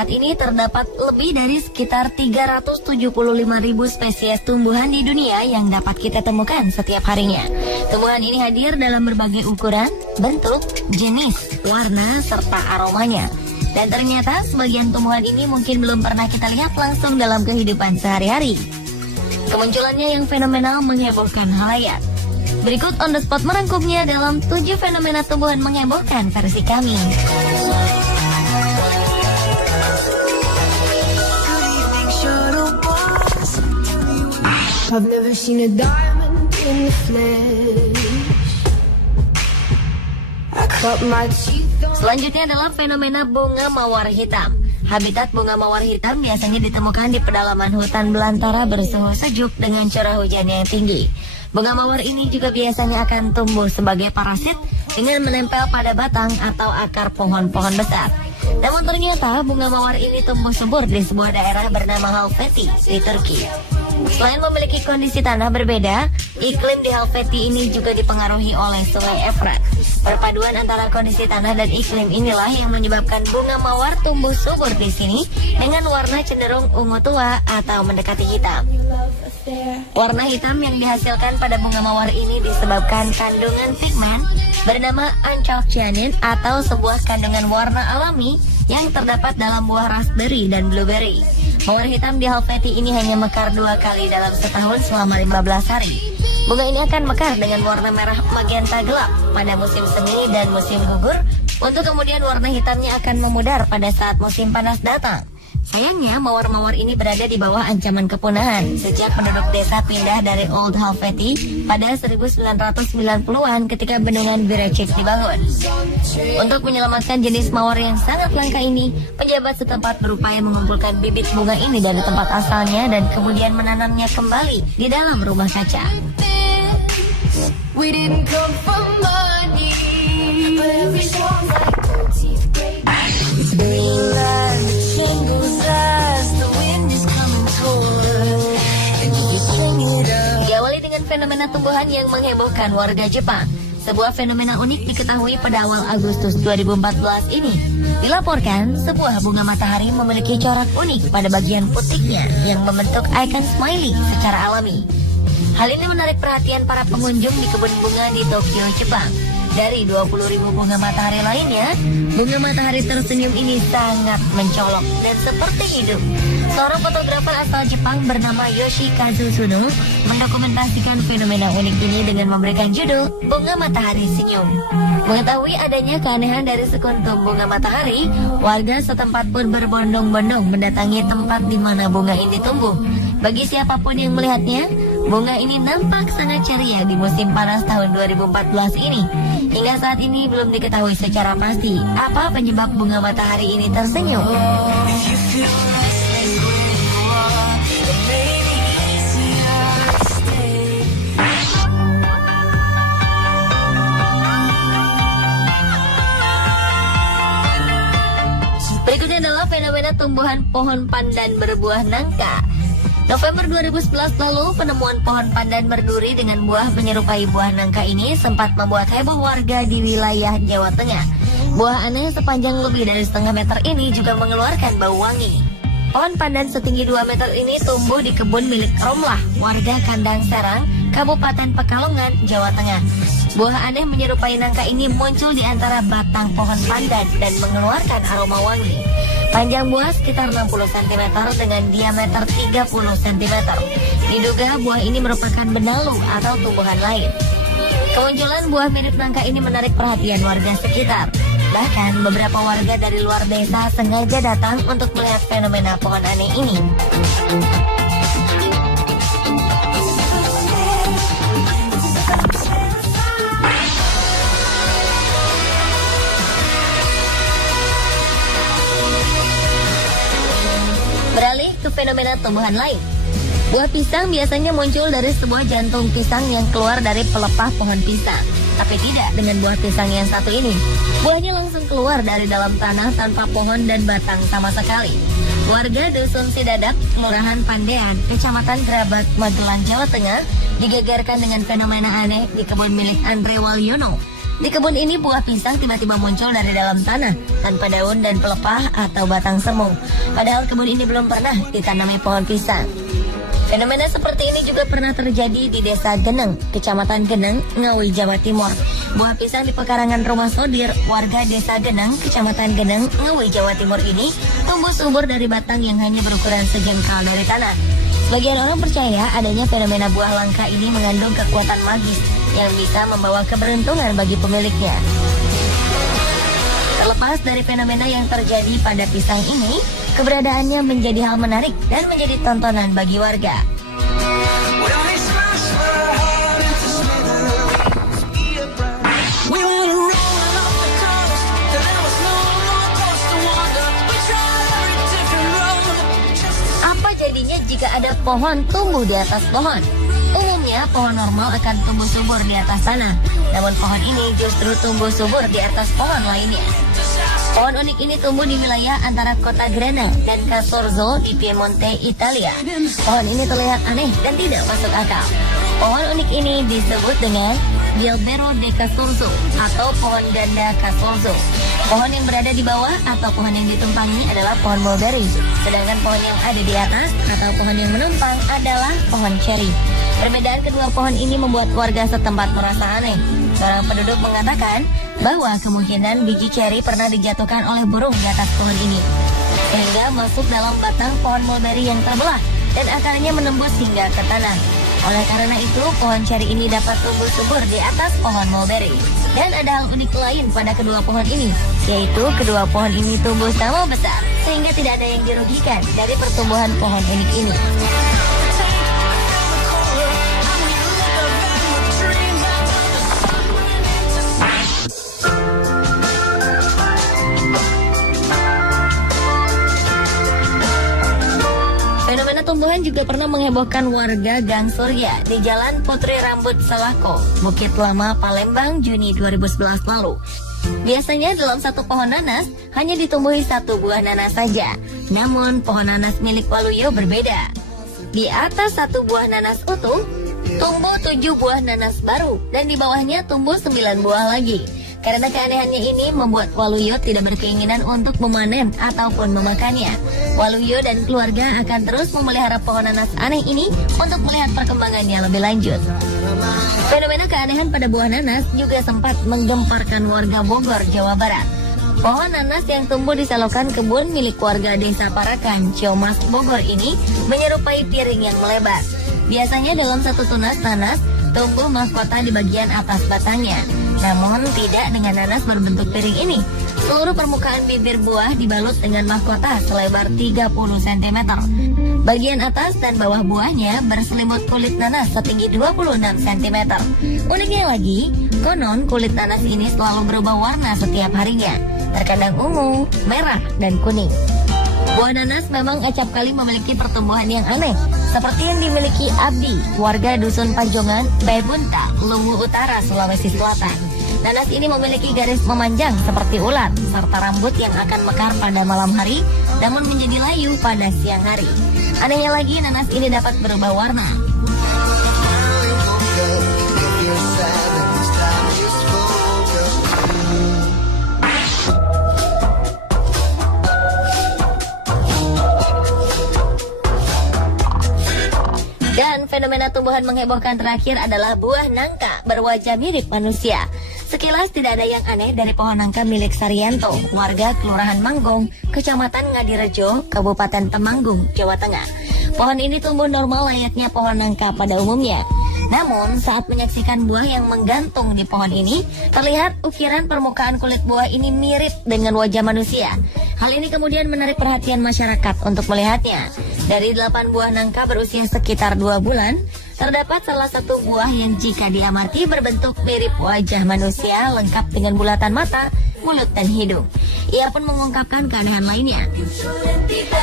Saat ini terdapat lebih dari sekitar 375.000 spesies tumbuhan di dunia yang dapat kita temukan setiap harinya. Tumbuhan ini hadir dalam berbagai ukuran, bentuk, jenis, warna, serta aromanya. Dan ternyata sebagian tumbuhan ini mungkin belum pernah kita lihat langsung dalam kehidupan sehari-hari. Kemunculannya yang fenomenal menghebohkan halayak. Berikut On The Spot merangkumnya dalam 7 fenomena tumbuhan menghebohkan versi kami. I've never seen a diamond in the flesh. I cut my teeth on... Selanjutnya adalah fenomena bunga mawar hitam. Habitat bunga mawar hitam biasanya ditemukan di pedalaman hutan belantara bersuhu sejuk dengan curah hujan yang tinggi. Bunga mawar ini juga biasanya akan tumbuh sebagai parasit dengan menempel pada batang atau akar pohon-pohon besar. Namun ternyata bunga mawar ini tumbuh subur di sebuah daerah bernama Halfeti di Turki. Selain memiliki kondisi tanah berbeda, iklim di Halfeti ini juga dipengaruhi oleh Sungai Efrat. Perpaduan antara kondisi tanah dan iklim inilah yang menyebabkan bunga mawar tumbuh subur di sini dengan warna cenderung ungu tua atau mendekati hitam. Warna hitam yang dihasilkan pada bunga mawar ini disebabkan kandungan pigmen bernama anthoxyanin atau sebuah kandungan warna alami yang terdapat dalam buah raspberry dan blueberry. Mawar hitam di Halfeti ini hanya mekar 2 kali dalam setahun selama 15 hari. Bunga ini akan mekar dengan warna merah magenta gelap pada musim semi dan musim gugur, untuk kemudian warna hitamnya akan memudar pada saat musim panas datang. Sayangnya, mawar-mawar ini berada di bawah ancaman kepunahan sejak penduduk desa pindah dari Old Halfeti pada 1990-an ketika bendungan Birecik dibangun. Untuk menyelamatkan jenis mawar yang sangat langka ini, pejabat setempat berupaya mengumpulkan bibit bunga ini dari tempat asalnya dan kemudian menanamnya kembali di dalam rumah kaca. We didn't come from money, but every song's like gold teeth break. Daylight, the jingles as the wind is coming toward, and you bring it up. Diawali dengan fenomena tumbuhan yang menghebohkan warga Jepang. Sebuah fenomena unik diketahui pada awal Agustus 2014 ini. Dilaporkan, sebuah bunga matahari memiliki corak unik pada bagian putiknya yang membentuk ikon smiley secara alami. Hal ini menarik perhatian para pengunjung di kebun bunga di Tokyo, Jepang. Dari 20.000 bunga matahari lainnya, bunga matahari tersenyum ini sangat mencolok dan seperti hidup. Seorang fotografer asal Jepang bernama Yoshikazu Tsuno mendokumentasikan fenomena unik ini dengan memberikan judul Bunga Matahari Senyum. Mengetahui adanya keanehan dari sekuntum bunga matahari, warga setempat pun berbondong-bondong mendatangi tempat di mana bunga ini tumbuh. Bagi siapapun yang melihatnya, bunga ini nampak sangat ceria di musim panas tahun 2014 ini. Hingga saat ini belum diketahui secara pasti apa penyebab bunga matahari ini tersenyum. Berikutnya adalah fenomena tumbuhan pohon pandan berbuah nangka. November 2011 lalu, penemuan pohon pandan berduri dengan buah menyerupai buah nangka ini sempat membuat heboh warga di wilayah Jawa Tengah. Buah aneh sepanjang lebih dari setengah meter ini juga mengeluarkan bau wangi. Pohon pandan setinggi 2 meter ini tumbuh di kebun milik Romlah, warga Kandang Serang, Kabupaten Pekalongan, Jawa Tengah. Buah aneh menyerupai nangka ini muncul di antara batang pohon pandan dan mengeluarkan aroma wangi. Panjang buah sekitar 60 cm dengan diameter 30 cm. Diduga buah ini merupakan benalu atau tumbuhan lain. Kemunculan buah mirip nangka ini menarik perhatian warga sekitar. Bahkan beberapa warga dari luar desa sengaja datang untuk melihat fenomena pohon aneh ini. Beralih ke fenomena tumbuhan lain. Buah pisang biasanya muncul dari sebuah jantung pisang yang keluar dari pelepah pohon pisang. Tapi tidak dengan buah pisang yang satu ini. Buahnya langsung keluar dari dalam tanah tanpa pohon dan batang sama sekali. Warga Dusun Sidadak, Kelurahan Pandean, Kecamatan Gerabat, Magelang, Jawa Tengah, digegerkan dengan fenomena aneh di kebun milik Andre Walyono. Di kebun ini buah pisang tiba-tiba muncul dari dalam tanah tanpa daun dan pelepah atau batang semu. Padahal kebun ini belum pernah ditanami pohon pisang. Fenomena seperti ini juga pernah terjadi di Desa Geneng, Kecamatan Geneng, Ngawi, Jawa Timur. Buah pisang di pekarangan rumah Sodir, warga Desa Geneng, Kecamatan Geneng, Ngawi, Jawa Timur ini tumbuh subur dari batang yang hanya berukuran sejengkal dari tanah. Sebagian orang percaya adanya fenomena buah langka ini mengandung kekuatan magis yang bisa membawa keberuntungan bagi pemiliknya. Terlepas dari fenomena yang terjadi pada pisang ini, keberadaannya menjadi hal menarik dan menjadi tontonan bagi warga. Apa jadinya jika ada pohon tumbuh di atas pohon? Umumnya pohon normal akan tumbuh subur di atas tanah, namun pohon ini justru tumbuh subur di atas pohon lainnya. Pohon unik ini tumbuh di wilayah antara kota Grana dan Casorzo di Piemonte, Italia. Pohon ini terlihat aneh dan tidak masuk akal. Pohon unik ini disebut dengan Gilbero de Casorzo atau pohon ganda Casorzo. Pohon yang berada di bawah atau pohon yang ditumpangi adalah pohon mulberry, sedangkan pohon yang ada di atas atau pohon yang menumpang adalah pohon cherry. Perbedaan kedua pohon ini membuat warga setempat merasa aneh. Seorang penduduk mengatakan bahwa kemungkinan biji cherry pernah dijatuhkan oleh burung di atas pohon ini, sehingga masuk dalam batang pohon mulberry yang terbelah dan akarnya menembus hingga ke tanah. Oleh karena itu, pohon cherry ini dapat tumbuh subur di atas pohon mulberry. Dan ada hal unik lain pada kedua pohon ini, yaitu kedua pohon ini tumbuh sama besar, sehingga tidak ada yang dirugikan dari pertumbuhan pohon unik ini. Fenomena tumbuhan juga pernah menghebohkan warga Gang Surya di Jalan Putri Rambut Selako, Bukit Lama, Palembang, Juni 2011 lalu. Biasanya dalam satu pohon nanas hanya ditumbuhi satu buah nanas saja, namun pohon nanas milik Waluyo berbeda. Di atas satu buah nanas utuh, tumbuh 7 buah nanas baru dan di bawahnya tumbuh 9 buah lagi. Karena keanehannya ini membuat Waluyo tidak berkeinginan untuk memanen ataupun memakannya. Waluyo dan keluarga akan terus memelihara pohon nanas aneh ini untuk melihat perkembangannya lebih lanjut. Fenomena keanehan pada buah nanas juga sempat menggemparkan warga Bogor, Jawa Barat. Pohon nanas yang tumbuh di selokan kebun milik warga Desa Parakan, Ciomas, Bogor ini menyerupai piring yang melebar. Biasanya dalam satu tunas nanas tumbuh mahkota di bagian atas batangnya. Namun tidak dengan nanas berbentuk piring ini. Seluruh permukaan bibir buah dibalut dengan mahkota selebar 30 cm. Bagian atas dan bawah buahnya berselimut kulit nanas setinggi 26 cm. Uniknya lagi, konon kulit nanas ini selalu berubah warna setiap harinya. Terkadang ungu, merah, dan kuning. Buah nanas memang acap kali memiliki pertumbuhan yang aneh, seperti yang dimiliki Abdi, warga Dusun Pajongan, Baebunta, Luwu Utara, Sulawesi Selatan. Nanas ini memiliki garis memanjang seperti ular, serta rambut yang akan mekar pada malam hari, namun menjadi layu pada siang hari. Anehnya lagi, nanas ini dapat berubah warna. Dan fenomena tumbuhan menghebohkan terakhir adalah buah nangka berwajah mirip manusia. Sekilas tidak ada yang aneh dari pohon nangka milik Saryanto, warga Kelurahan Manggong, Kecamatan Ngadirejo, Kabupaten Temanggung, Jawa Tengah. Pohon ini tumbuh normal layaknya pohon nangka pada umumnya. Namun saat menyaksikan buah yang menggantung di pohon ini, terlihat ukiran permukaan kulit buah ini mirip dengan wajah manusia. Hal ini kemudian menarik perhatian masyarakat untuk melihatnya. Dari 8 buah nangka berusia sekitar 2 bulan, terdapat salah satu buah yang jika diamati berbentuk mirip wajah manusia lengkap dengan bulatan mata, mulut, dan hidung. Ia pun mengungkapkan keanehan lainnya.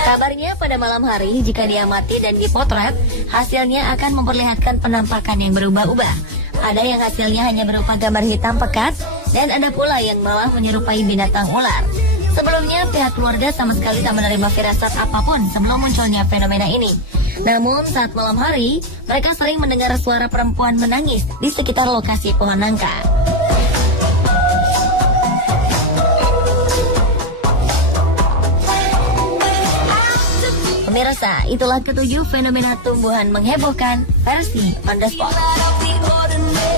Kabarnya pada malam hari jika diamati dan dipotret, hasilnya akan memperlihatkan penampakan yang berubah-ubah. Ada yang hasilnya hanya berupa gambar hitam pekat, dan ada pula yang malah menyerupai binatang ular. Sebelumnya pihak keluarga sama sekali tak menerima firasat apapun sebelum munculnya fenomena ini. Namun saat malam hari, mereka sering mendengar suara perempuan menangis di sekitar lokasi pohon nangka. Pemirsa, itulah ketujuh fenomena tumbuhan menghebohkan versi On The Spot. Out of the ordinary.